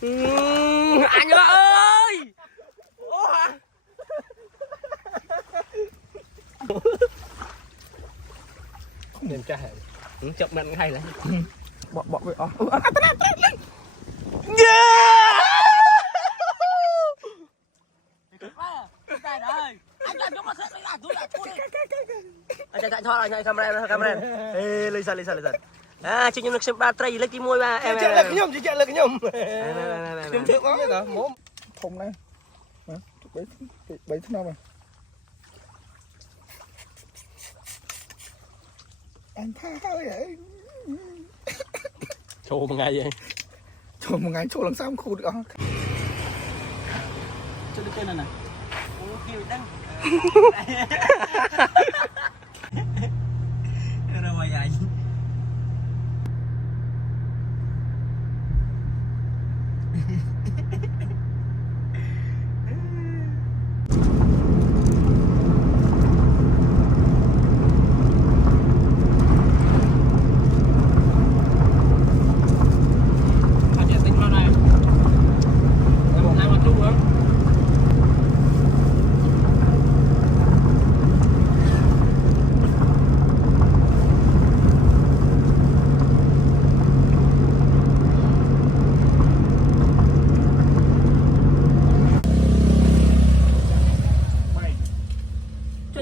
Anh ơi. Nên cha chậm mạnh hay là bỏ về chạy thôi rồi camera ê lên sao à chị nhung được xem ba tray lấy cái môi ba em chạy là cái nhom nhom trước đó nè mồm thùng này bảy thứ nào mà anh tha vậy chô một ngày vậy chô một ngày chô làm sao không khu được không cho được tên này kêu đăng rồi mày vậy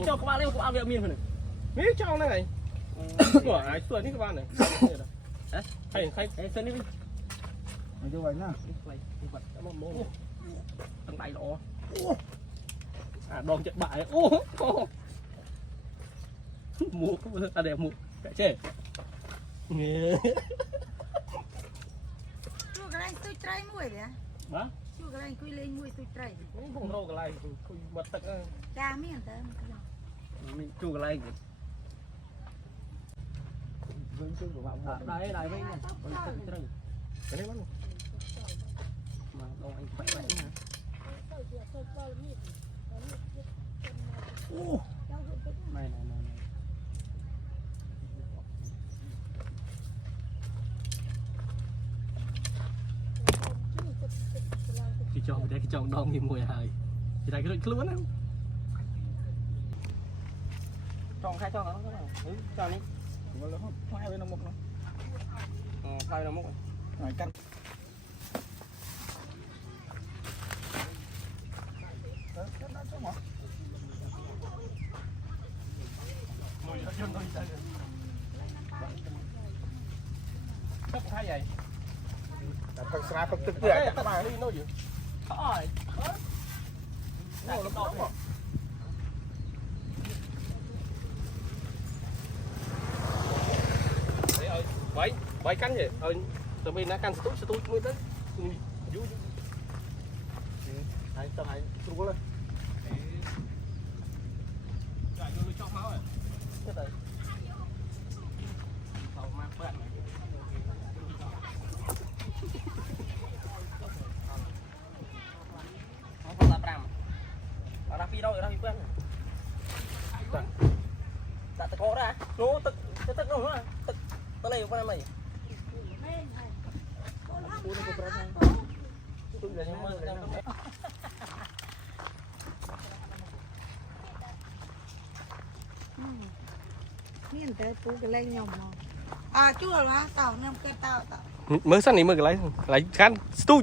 cho các bạn lên các bạn về miền này mấy trong này của ai xuân đi các bạn này hay xuân đi như vậy nhá vật thằng tay đó đòn trận bại mua ta đẹp mua cái chê chú cái anh tôi trai muối đấy hả chú cái anh quy lên muối tôi trai không đâu cái này mật tật cha miếng tới mình chu cái này vương chương của bạn đây đây với này cái đấy mà đâu anh phải vậy nè này cái chồng đông thì mùi hơi thì đây cái đôi luôn không chọn khai cho nó cho đi hai bên nó một khai nó một này cắt cấp hai vậy thằng xa không tức tưởi các bạn đi nó gì thôi bảy cắn vậy tụi mình đã cắn tút mới tới vui hai tao hai xuống lên rồi vô cho máu rồi chết rồi tàu mang bận không có làm ở đây đâu ở đây quen đã tự có ra nó tự nó nữa tự lấy qua mày miếng tới chú cái lên nhom à chú rồi hả tao nhom cái tao mới sẵn này mới cái lấy khăn stu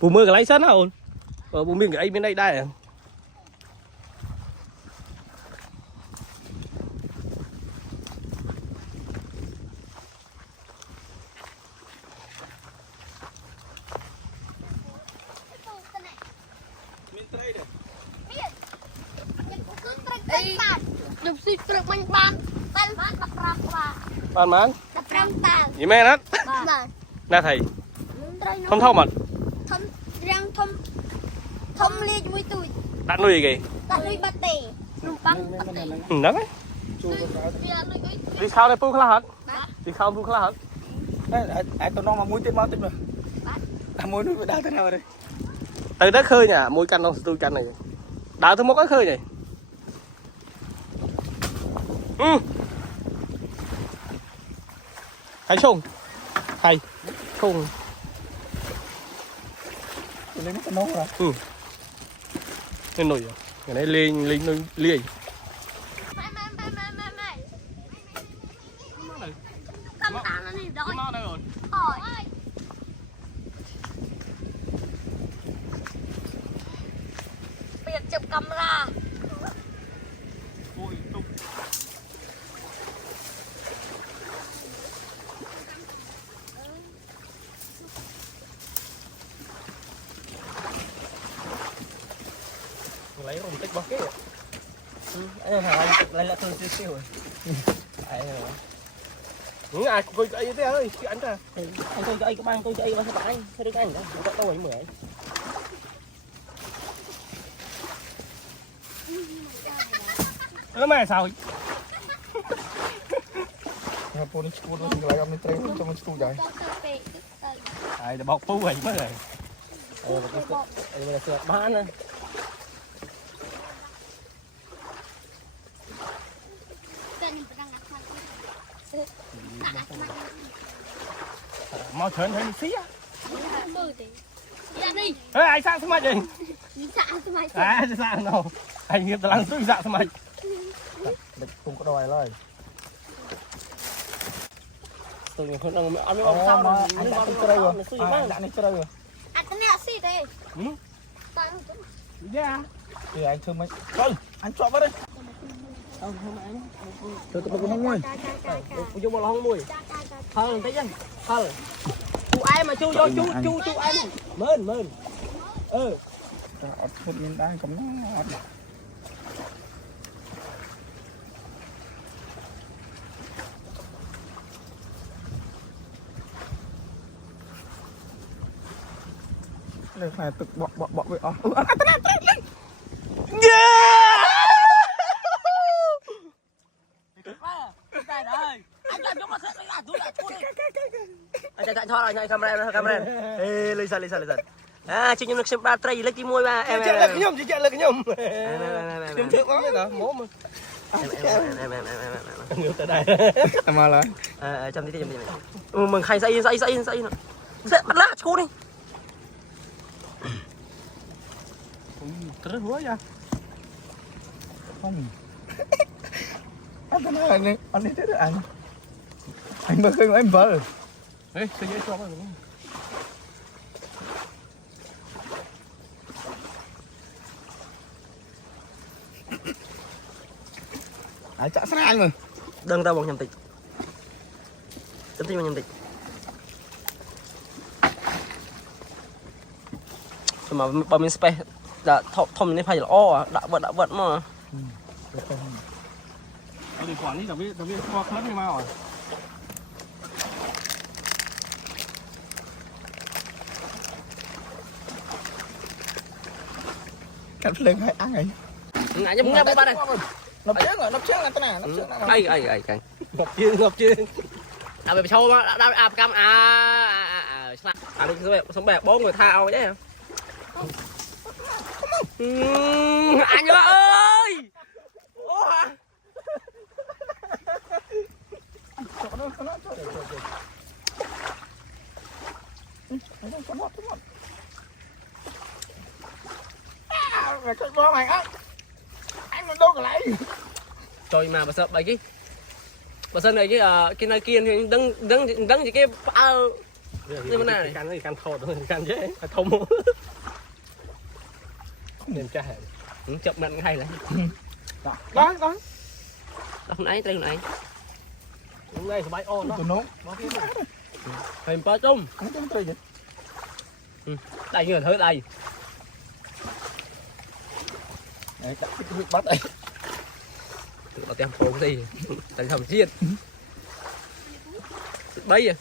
bù mưa cái lấy sẵn hả ôn bù miếng cái bên đây đây à đục suy cực mình ban tập rap qua បានបាន tập ram tàn យីមែនណា mà ណាថៃ thông ធំអត់ thông răng thông thông lia mũi tụi ដាក់នុយអីគេ đặt nuôi bát tè nung băng bát tè ហ្នឹងហើយ nuôi រីខោនៅពូខ្លះអត់រីខោពូខ្លះអត់ ai tao nó mà muối tiếp máu tiếp rồi muối nó đau thế nào rồi ទៅទៅឃើញអាមួយកាន់ក្នុងស្ទូចកាន់អីដើរទៅមុខឲ្យឃើញហីហើយឈងហើយឈង lên nó nóng rồi នេះនុយថ្ងៃនេះលេងនុយលាយ mày cầm tàn nó đi rồi មកនៅអូន hỏi biệt chụp camera អូយទុកកន្លែងរំតិចរបស់គេអីហើយឡើងឡើងទៅស៊ីrồiអីអាចអង្គុយអីទេអើយជិះអញតាអង្គុយអីក៏បានអង្គុយអីក៏បានស្បាអញធ្វើដូចអញទៅគាត់ទៅអីមើល nó mày sao nhà phố nó chua nó lại gặp nó tránh cho nó chua dài ai để bọc phu vậy mới rồi bây giờ bán nè mau thở thấy xí á ê ai sang sao gì à sang đâu anh nghiệp đang tôi dạ sao mày không có đòi lời tôi không đang ăn mấy bông sao mà anh đã chơi đây rồi đã chơi đây rồi anh cái này xí đây dạ thì anh chơi mấy thôi anh chọn vào đây không anh tôi có không mùi vô một lon mùi hơn thấy chưa hơn chú ai mà chú vô chú ai mơn một miếng đang cấm nó đây phải tự bọ với ó chạy thôi rồi camera ê lên sân à chị nhung được xem ba tray lấy cái môi ba em chạy lại cái nhom kiếm thước quá đấy mố mà em tới đây mà là trong tí mình khai say sẽ bắt lá chú đi rất húa nha không anh đi thế được anh mới khơi em vợ ê sao dễ cho chả sát anh mà đơn tao bằng nhầm tịch mà nhầm tịch mà bao nhiêu space đã thông nên phải là o đã vật mà đi quản lý tao biết qua khớp như mau rồi cắt lên hay ăn ấy ngại giống nhau ba đây nộp trước là thế nào đây ngọc chưa à bị sâu mà đã cam đi sống bè bốn người thao chứ anh ơi cái bó mày á anh nó đâu cả lại trời mà bà sợ bài bà sợ này cái nơi kia thì đứng gì cái như thế này can thô thôi can dễ thông nên cha chậm mạnh hay là đó hôm nay đây hôm nay hôm nay bay on đó hình ba chung đây như là thứ đây Đấy, đặt cái việc bắt đấy. Tự nó tem phồng gì thành thầm chiên bay à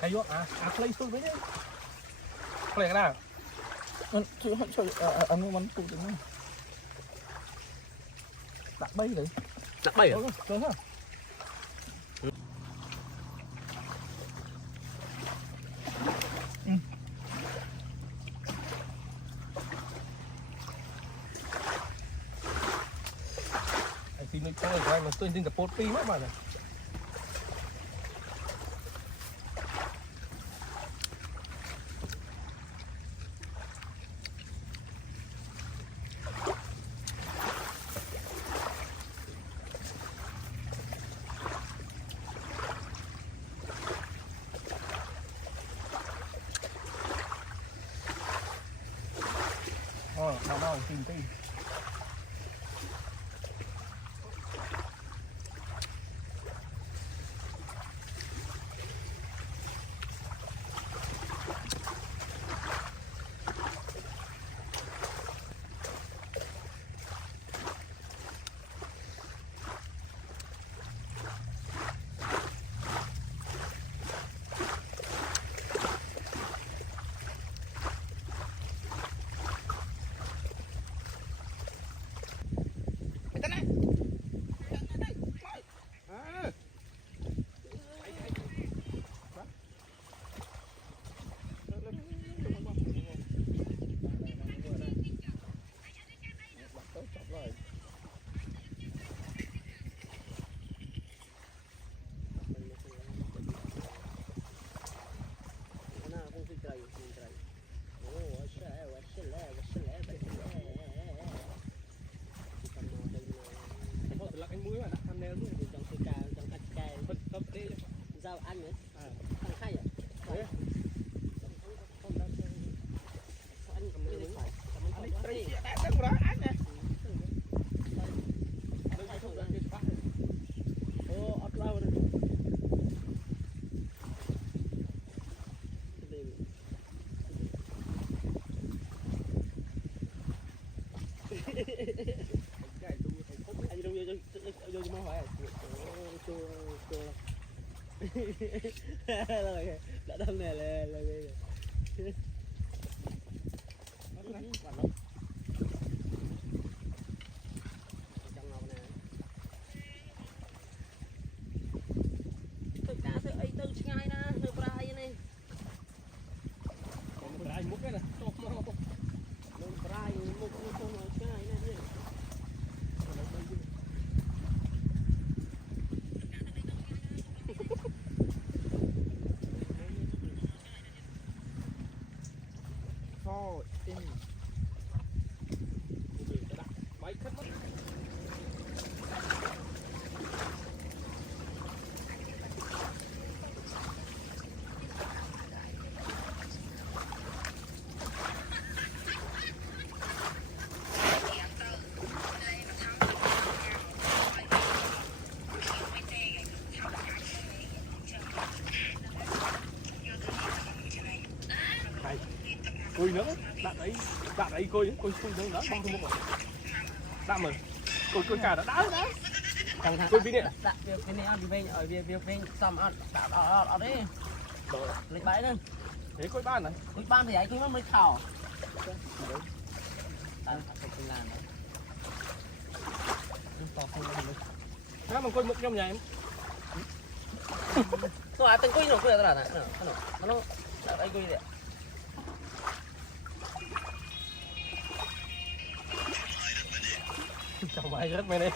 hay vô play xuống với đấy play cái nào Anh muốn tụt được không? Đặt bay đấy. đặt bay à Rồi ha. anh tìm cái này của anh mà tôi tin cả pot pi mất mà này Nào tìm tí. Rau ăn nữa, thằng khay à? Đấy. Không đâu, anh cầm cái này phải, anh lấy cái đã được đó anh nè. Ô, ớt lau rồi. Anh đâu vô cho má hỏi. Chua. Rồi, đã đâm này là trong ngọc nè tôi cá tôi ấy tôi ngay nè tôi brai này brai múc cái nè tôi brai múc không ngay nè cùi nữa đạn ấy cùi nữa đó bong không một đạn mà cùi cả đã cùi pin nè việc này ăn về ở việc xong ăn ở đấy lấy bãi lên thế cùi ban này cùi ban thì ấy cùi nó mới khảo nó mà cùi mực trong nhà em rồi từng cùi nó cùi là này nó đây cùi đấy chào mày rất mày đấy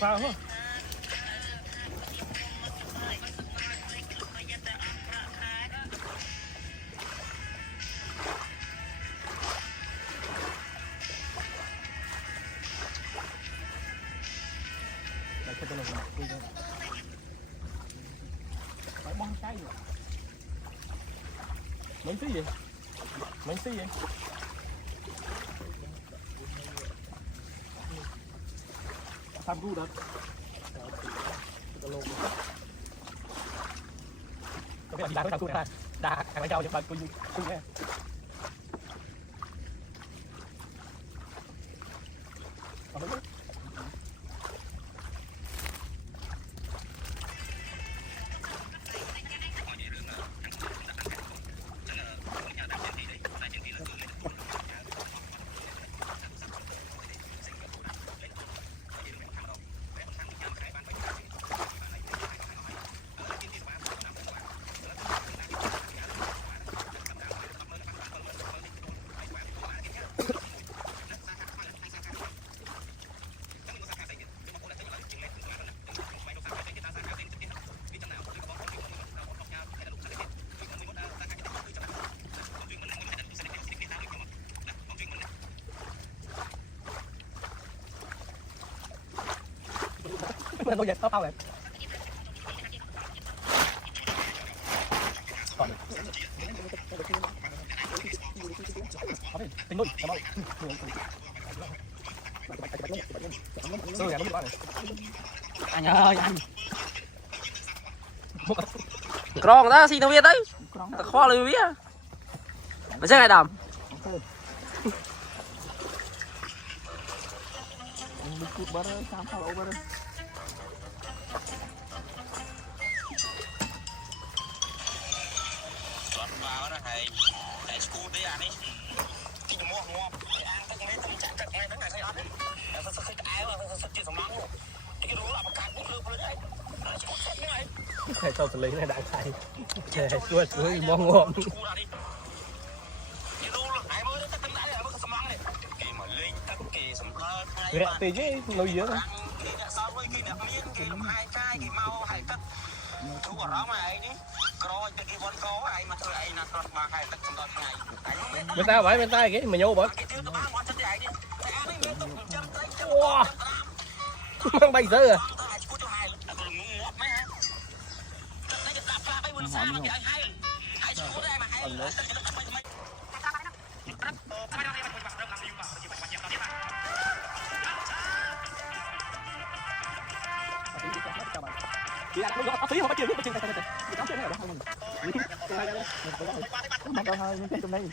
sao hả phải bong cái gì mấy tí gì mấy tí gì tham gu đó có biết là đá với tham gu ha đá hàng trâu nhưng mà tôi nghe nên tôi giật tao rồi tính luôn anh ơi anh Còn ta xin tao biết đấy. Ta kho lời biết. Mà sao lại đầm? Này tao xử lý này đại thầy chuột chuối mong ngon rẻ tí chứ lâu dữ thôi bên ta vậy bên ta cái mà nhô bớt wow mang bay dữ à chị ăn nó tí mà bắt chưa biết bắt chưa cắm chưa này được không mang cao hơi cái trong đây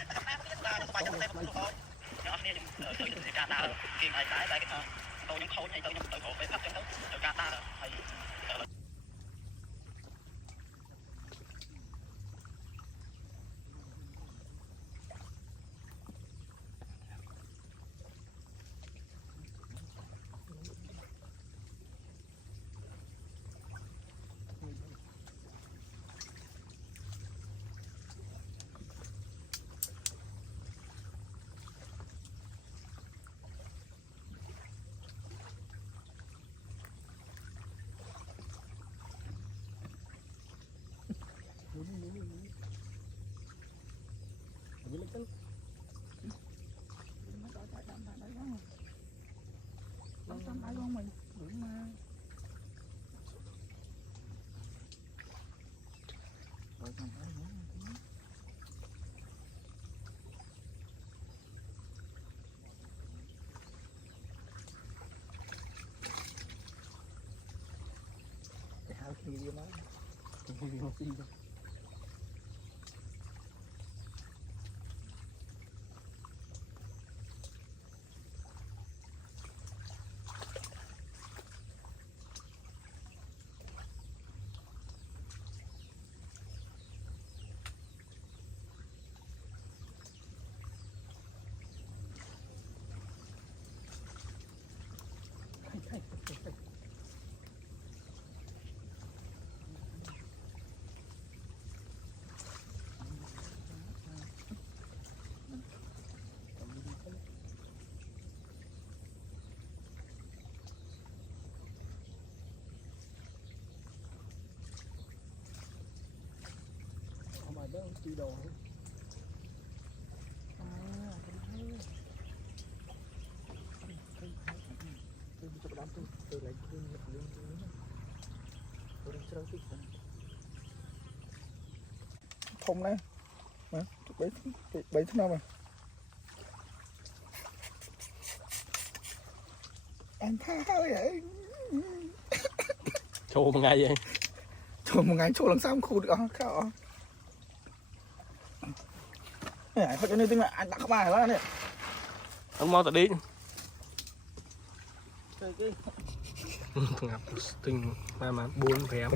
chi đồ không này mà bảy thế nào mà anh tha vậy Chô một ngày vậy. trời một ngày trôi làm sao khu được không này phải cho nên tính là anh đặt các bài đó này Ông mau tự đi. Ngập tinh mà buồn phèm.